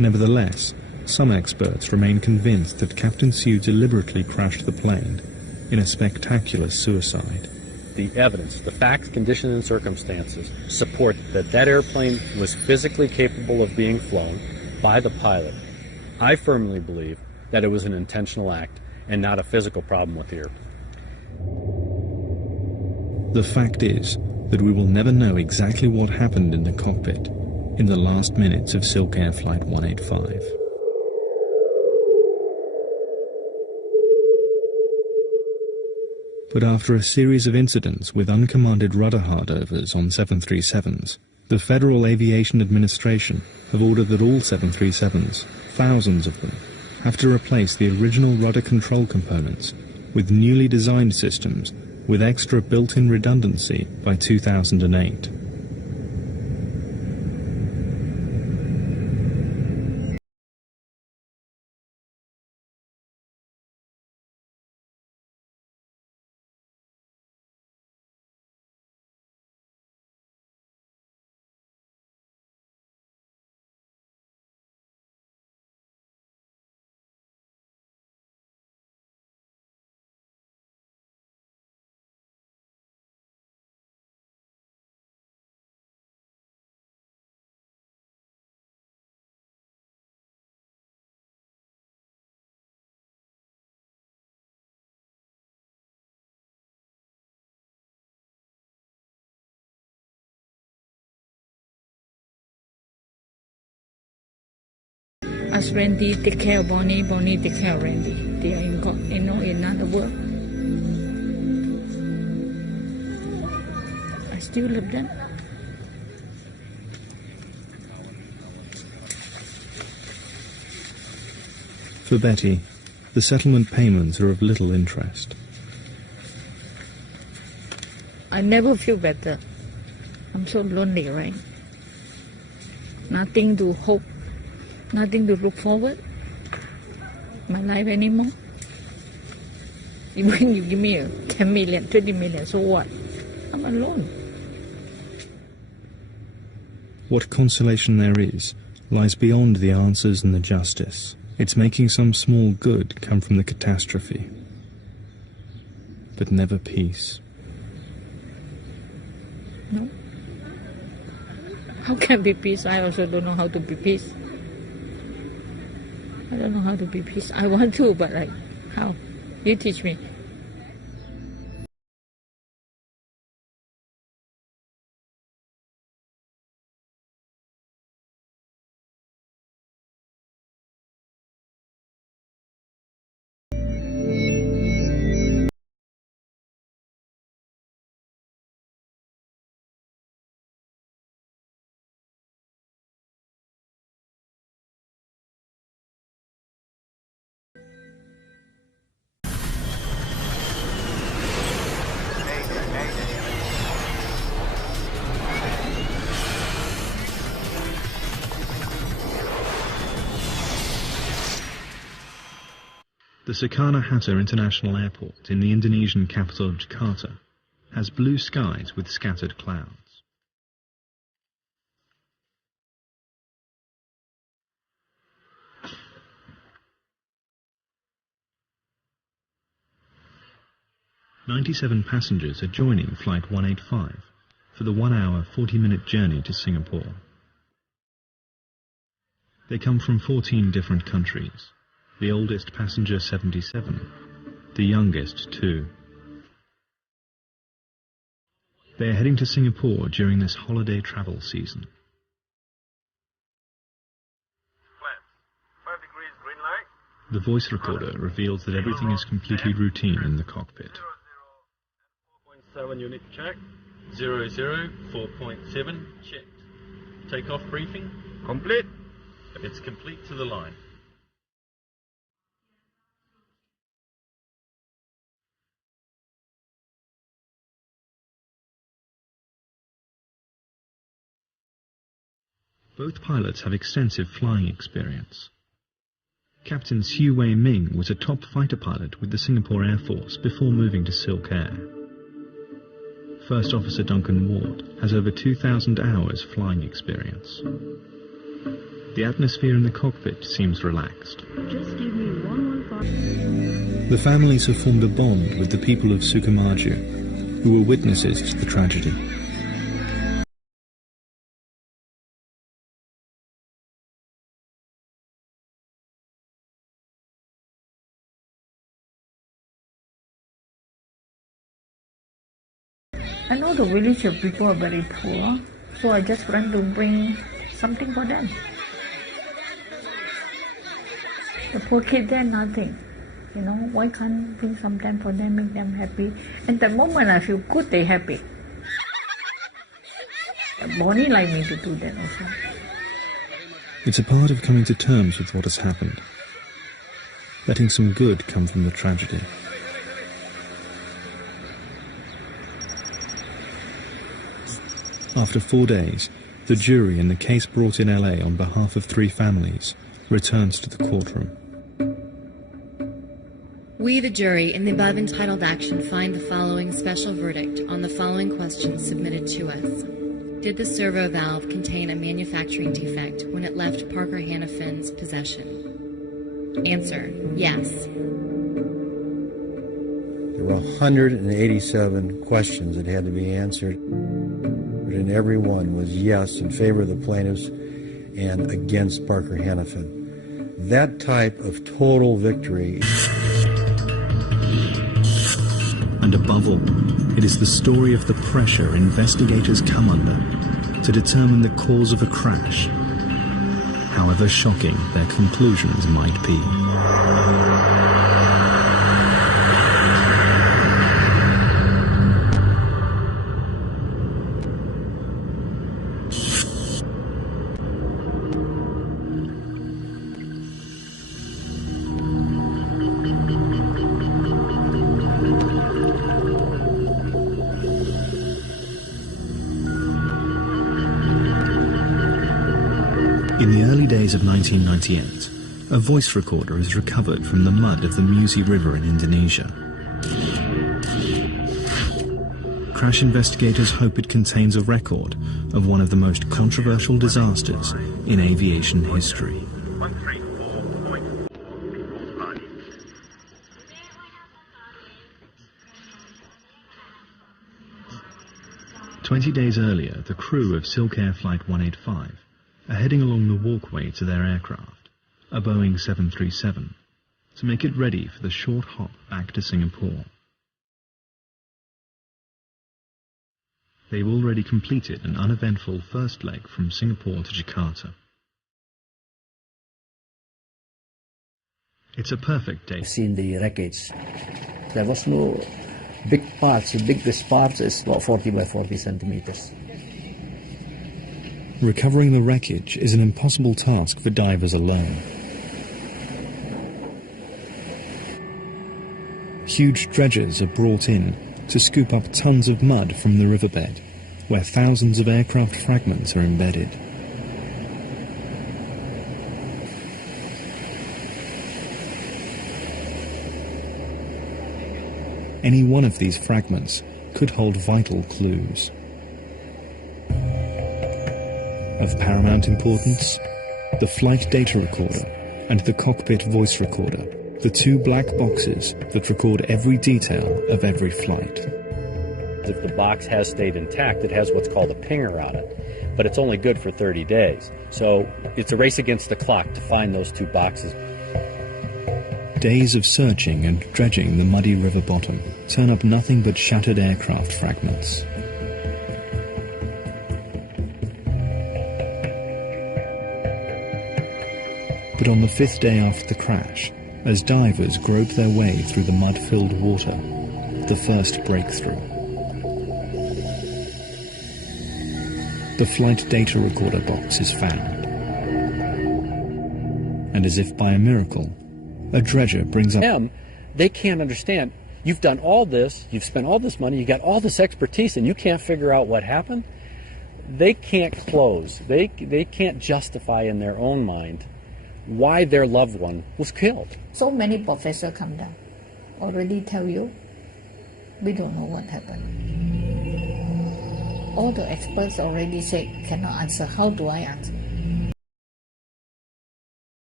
Nevertheless, some experts remain convinced that Captain Sue deliberately crashed the plane in a spectacular suicide. The evidence, the facts, conditions, and circumstances support that that airplane was physically capable of being flown by the pilot. I firmly believe that it was an intentional act and not a physical problem with the airplane. The fact is that we will never know exactly what happened in the cockpit in the last minutes of SilkAir Flight 185. But after a series of incidents with uncommanded rudder hardovers on 737s, the Federal Aviation Administration have ordered that all 737s, thousands of them, have to replace the original rudder control components with newly designed systems with extra built-in redundancy by 2008. As Randy take care of Bonnie, Bonnie take care of Randy. They are in God, in another world. I still love them. For Betty, the settlement payments are of little interest. I never feel better. I'm so lonely, right? Nothing to hope. Nothing to look forward. My life anymore. Even you give me 10 million, 20 million, so what? I'm alone. What consolation there is lies beyond the answers and the justice. It's making some small good come from the catastrophe. But never peace. No. How can be peace? I also don't know how to be peace. I don't know how to be peace. I want to, but like, how? You teach me. The Soekarno-Hatta International Airport in the Indonesian capital of Jakarta has blue skies with scattered clouds. "97 passengers are joining Flight 185 for the 1-hour, 40-minute journey to Singapore. They come from 14 different countries. The oldest passenger 77, the youngest 2. They are heading to Singapore during this holiday travel season. The voice recorder reveals that everything is completely routine in the cockpit. 4.7 unit check. 00, 4.7 checked. Takeoff briefing. Complete. It's complete to the line. Both pilots have extensive flying experience. Captain Siu Wei Ming was a top fighter pilot with the Singapore Air Force before moving to SilkAir. First Officer Duncan Ward has over 2,000 hours flying experience. The atmosphere in the cockpit seems relaxed. Just give me 115. The families have formed a bond with the people of Sukamaju, who were witnesses to the tragedy. I know the village of people are very poor, so I just want to bring something for them. The poor kids, they're nothing. You know, why can't bring something for them, make them happy? And the moment I feel good, they're happy. Bonnie like me to do that also. It's a part of coming to terms with what has happened, letting some good come from the tragedy. After 4 days, the jury in the case brought in LA on behalf of 3 families returns to the courtroom. We, the jury, in the above entitled action, find the following special verdict on the following questions submitted to us. Did the servo valve contain a manufacturing defect when it left Parker Hannafin's possession? Answer, yes. There were 187 questions that had to be answered, and every one was yes in favor of the plaintiffs and against Parker Hannafin. That type of total victory. And above all, it is the story of the pressure investigators come under to determine the cause of a crash, however shocking their conclusions might be. In the early days of 1998, a voice recorder is recovered from the mud of the Musi River in Indonesia. Crash investigators hope it contains a record of one of the most controversial disasters in aviation history. 20 days earlier, the crew of SilkAir Flight 185 are heading along the walkway to their aircraft, a Boeing 737, to make it ready for the short hop back to Singapore. They've already completed an uneventful first leg from Singapore to Jakarta. It's a perfect day. I've seen the wreckage. There was no big parts. The biggest parts is about 40 by 40 centimeters. Recovering the wreckage is an impossible task for divers alone. Huge dredgers are brought in to scoop up tons of mud from the riverbed, where thousands of aircraft fragments are embedded. Any one of these fragments could hold vital clues. Of paramount importance, the flight data recorder and the cockpit voice recorder, the 2 black boxes that record every detail of every flight. If the box has stayed intact, it has what's called a pinger on it, but it's only good for 30 days. So it's a race against the clock to find those 2 boxes. Days of searching and dredging the muddy river bottom turn up nothing but shattered aircraft fragments. But on the 5th day after the crash, as divers grope their way through the mud-filled water, the first breakthrough. The flight data recorder box is found. And as if by a miracle, a dredger brings up... They can't understand. You've done all this, you've spent all this money, you got all this expertise, and you can't figure out what happened? They can't close. They can't justify in their own mind why their loved one was killed. So many professors come down, already tell you, we don't know what happened. All the experts already said, cannot answer. How do I answer?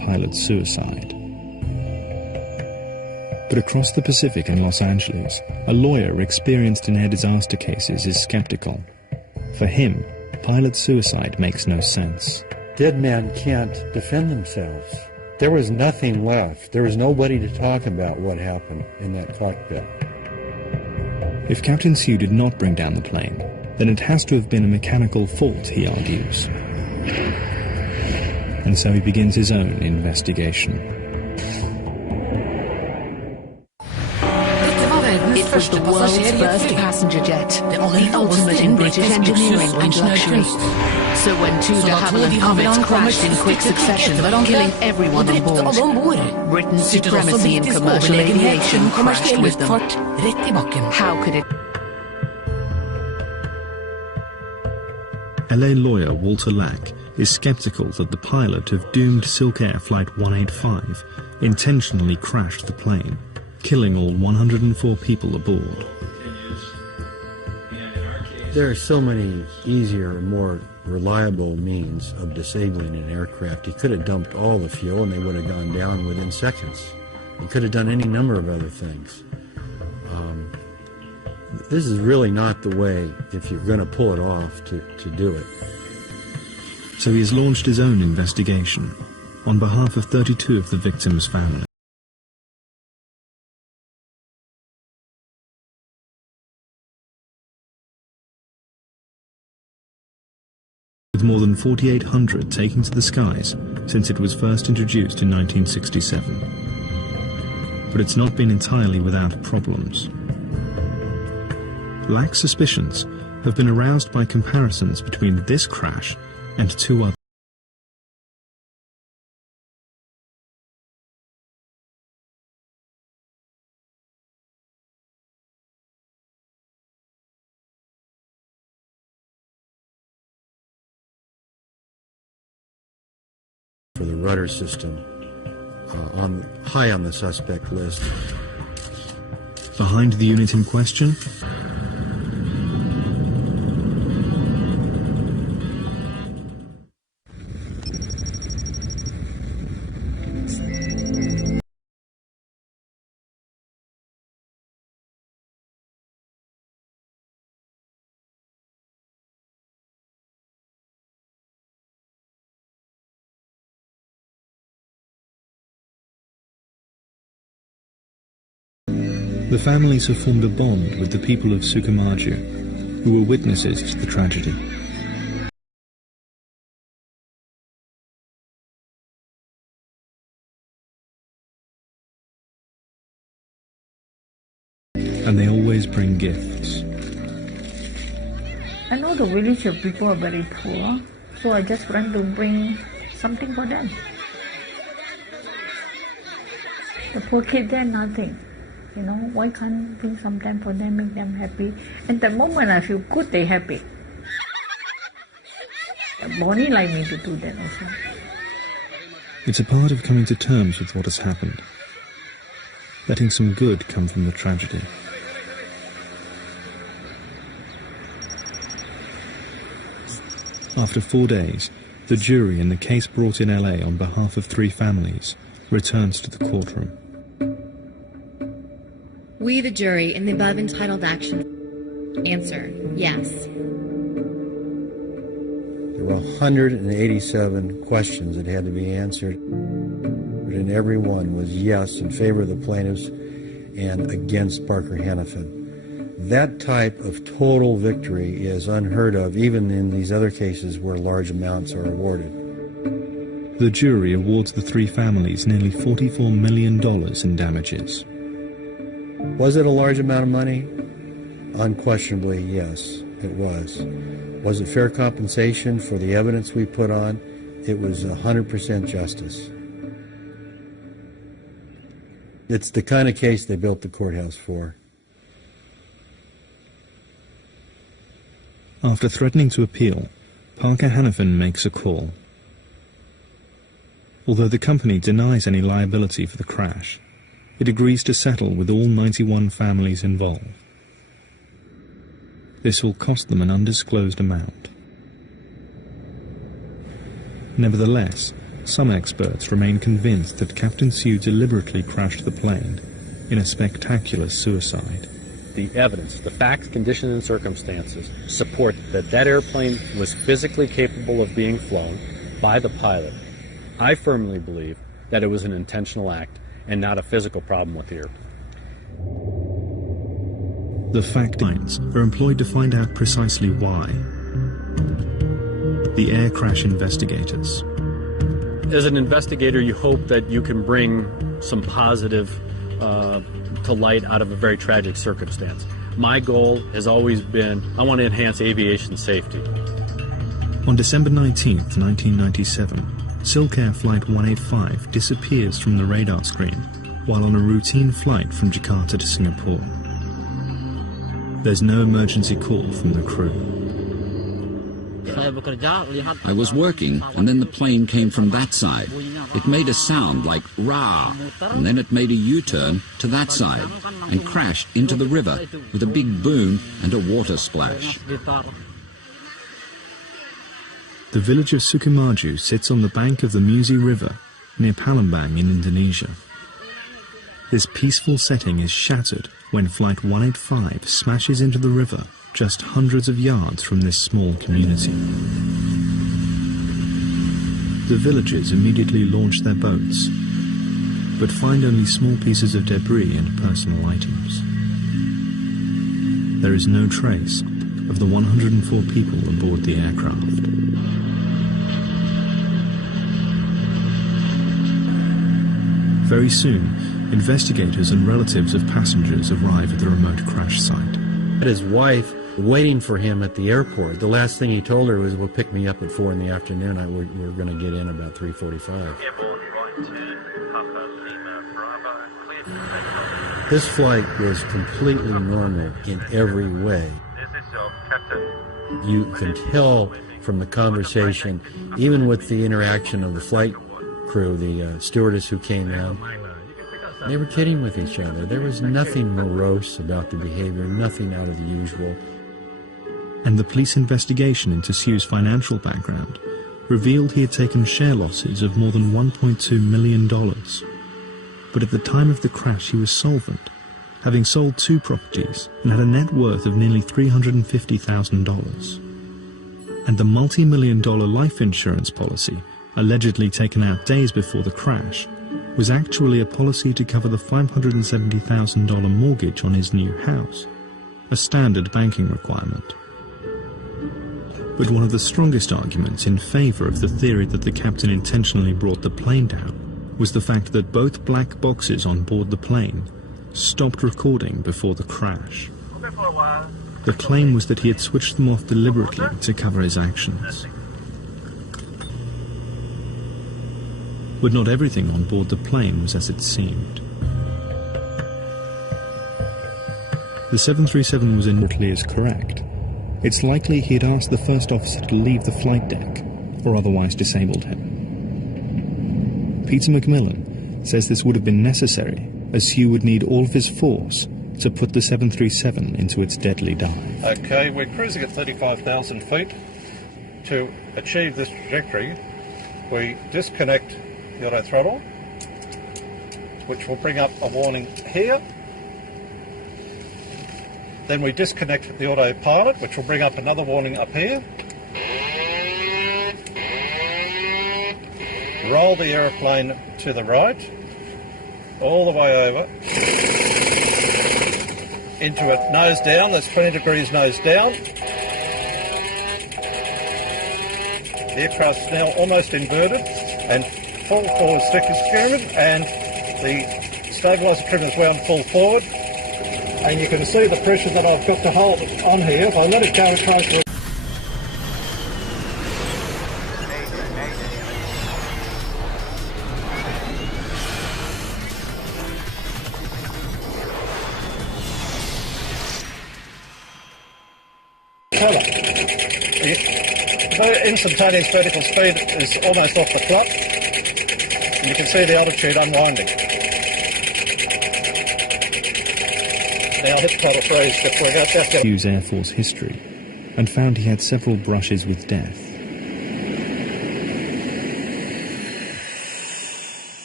pilot's suicide. But across the Pacific in Los Angeles, a lawyer experienced in air disaster cases is skeptical. For him, pilot suicide makes no sense. Dead men can't defend themselves. There was nothing left. There was nobody to talk about what happened in that cockpit. If Captain Sue did not bring down the plane, then it has to have been a mechanical fault, he argues. And so he begins his own investigation. It was the world's first passenger jet, the ultimate in British engineering and luxury. So when two de Havilland Comets crashed in quick succession, killing everyone on board, Britain's supremacy in commercial aviation crashed with them. How could it... LA lawyer Walter Lack is skeptical that the pilot of doomed SilkAir Flight 185 intentionally crashed the plane, killing all 104 people aboard. There are so many easier and more reliable means of disabling an aircraft. He could have dumped all the fuel and they would have gone down within seconds. He could have done any number of other things. This is really not the way, if you're going to pull it off, to do it. So he has launched his own investigation on behalf of 32 of the victims' families. With more than 4,800 taking to the skies since it was first introduced in 1967. But it's not been entirely without problems. Lack's suspicions have been aroused by comparisons between this crash and two others. For the rudder system, high on the suspect list. Behind the unit in question, the families have formed a bond with the people of Sukumaju, who were witnesses to the tragedy. And they always bring gifts. I know the village of people are very poor, so I just want to bring something for them. The poor kids, they're nothing. You know, why can't bring something for them, make them happy? And the moment I feel good, they're happy. Bonnie like me to do that also. It's a part of coming to terms with what has happened, letting some good come from the tragedy. After 4 days, the jury in the case brought in LA on behalf of 3 families returns to the courtroom. We, the jury, in the above entitled action, answer, yes. There were 187 questions that had to be answered, and every one was yes in favor of the plaintiffs and against Parker Hannafin. That type of total victory is unheard of, even in these other cases where large amounts are awarded. The jury awards the 3 families nearly $44 million in damages. Was it a large amount of money? Unquestionably, yes, it was. Was it fair compensation for the evidence we put on? It was 100% justice. It's the kind of case they built the courthouse for. After threatening to appeal, Parker Hannafin makes a call. Although the company denies any liability for the crash, it agrees to settle with all 91 families involved. This will cost them an undisclosed amount. Nevertheless, some experts remain convinced that Captain Sue deliberately crashed the plane in a spectacular suicide. The evidence, the facts, conditions, and circumstances support that that airplane was physically capable of being flown by the pilot. I firmly believe that it was an intentional act and not a physical problem with the airplane. The fact lines are employed to find out precisely why. The air crash investigators. As an investigator, you hope that you can bring some positive to light out of a very tragic circumstance. My goal has always been, I want to enhance aviation safety. On December 19th, 1997, SilkAir Flight 185 disappears from the radar screen while on a routine flight from Jakarta to Singapore. There's no emergency call from the crew. I was working, and then the plane came from that side. It made a sound like rah, and then it made a U-turn to that side and crashed into the river with a big boom and a water splash. The village of Sukamaju sits on the bank of the Musi River near Palembang in Indonesia. This peaceful setting is shattered when Flight 185 smashes into the river just hundreds of yards from this small community. The villagers immediately launch their boats, but find only small pieces of debris and personal items. There is no trace of the 104 people aboard the aircraft. Very soon, investigators and relatives of passengers arrive at the remote crash site. His wife waiting for him at the airport. The last thing he told her was, "We'll pick me up at 4 in the afternoon. We're going to get in about 3:45. This flight was completely normal in every way. You can tell from the conversation, even with the interaction of the flight crew, the stewardess who came out, they were kidding with each other. There was nothing morose about the behavior, nothing out of the usual. And the police investigation into Sue's financial background revealed he had taken share losses of more than $1.2 million. But at the time of the crash he was solvent, having sold 2 properties and had a net worth of nearly $350,000. And the multi-million-dollar life insurance policy, allegedly taken out days before the crash, was actually a policy to cover the $570,000 mortgage on his new house, a standard banking requirement. But one of the strongest arguments in favor of the theory that the captain intentionally brought the plane down was the fact that both black boxes on board the plane stopped recording before the crash. The claim was that he had switched them off deliberately to cover his actions. But not everything on board the plane was as it seemed. The 737 was initially as correct. It's likely he had asked the first officer to leave the flight deck, or otherwise disabled him. Peter Macmillan says this would have been necessary, as Sue would need all of his force to put the 737 into its deadly dive. Okay, we're cruising at 35,000 feet. To achieve this trajectory, we disconnect the auto throttle, which will bring up a warning here. Then we disconnect the autopilot, which will bring up another warning up here. Roll the aeroplane to the right, all the way over, into it nose down. That's 20 degrees nose down. The aircraft's now almost inverted, and full forward stick is tuned, and the stabiliser trim is wound full forward. And you can see the pressure that I've got to hold on here. If I let it go across the... The instantaneous vertical speed is almost off the flap. And you can see the altitude unwinding. Now hit throttle freeze before we go back. Hugh's Air Force history, and found he had several brushes with death.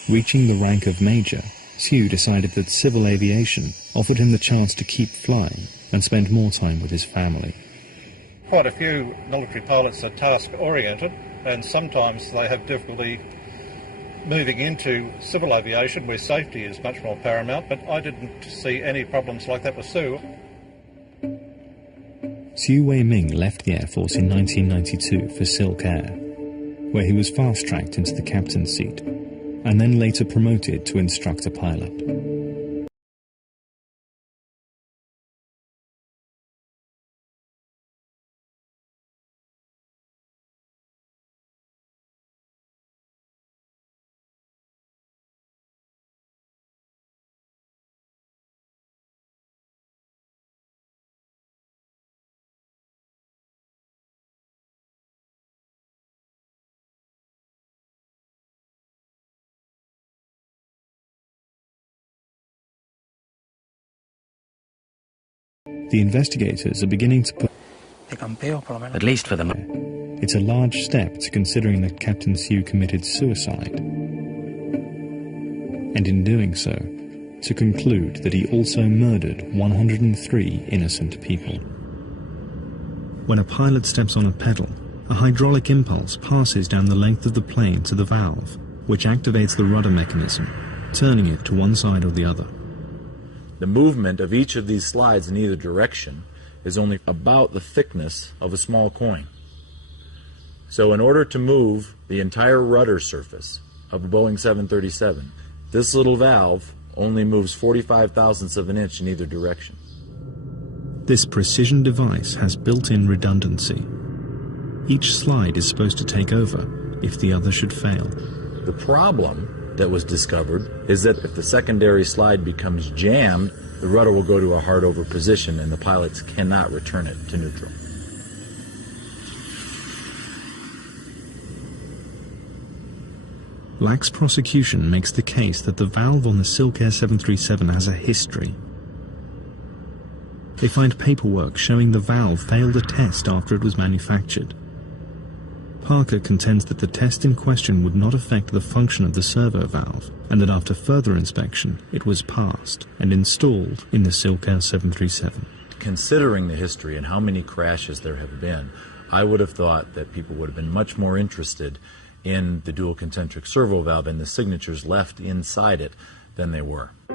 Reaching the rank of Major, Sue decided that civil aviation offered him the chance to keep flying and spend more time with his family. Quite a few military pilots are task-oriented, and sometimes they have difficulty moving into civil aviation where safety is much more paramount, but I didn't see any problems like that with Sue. Sue Wei-Ming left the Air Force in 1992 for SilkAir, where he was fast-tracked into the captain's seat, and then later promoted to instructor pilot. The investigators are beginning to put... At least for the moment. It's a large step to considering that Captain Sue committed suicide. And in doing so, to conclude that he also murdered 103 innocent people. When a pilot steps on a pedal, a hydraulic impulse passes down the length of the plane to the valve, which activates the rudder mechanism, turning it to one side or the other. The movement of each of these slides in either direction is only about the thickness of a small coin. So in order to move the entire rudder surface of a Boeing 737, this little valve only moves 45 thousandths of an inch in either direction. This precision device has built-in redundancy. Each slide is supposed to take over if the other should fail. The problem that was discovered is that if the secondary slide becomes jammed, the rudder will go to a hard over position and the pilots cannot return it to neutral. Lack's prosecution makes the case that the valve on the SilkAir 737 has a history. They find paperwork showing the valve failed a test after it was manufactured. Parker contends that the test in question would not affect the function of the servo valve, and that after further inspection, it was passed and installed in the SilkAir 737. Considering the history and how many crashes there have been, I would have thought that people would have been much more interested in the dual concentric servo valve and the signatures left inside it than they were.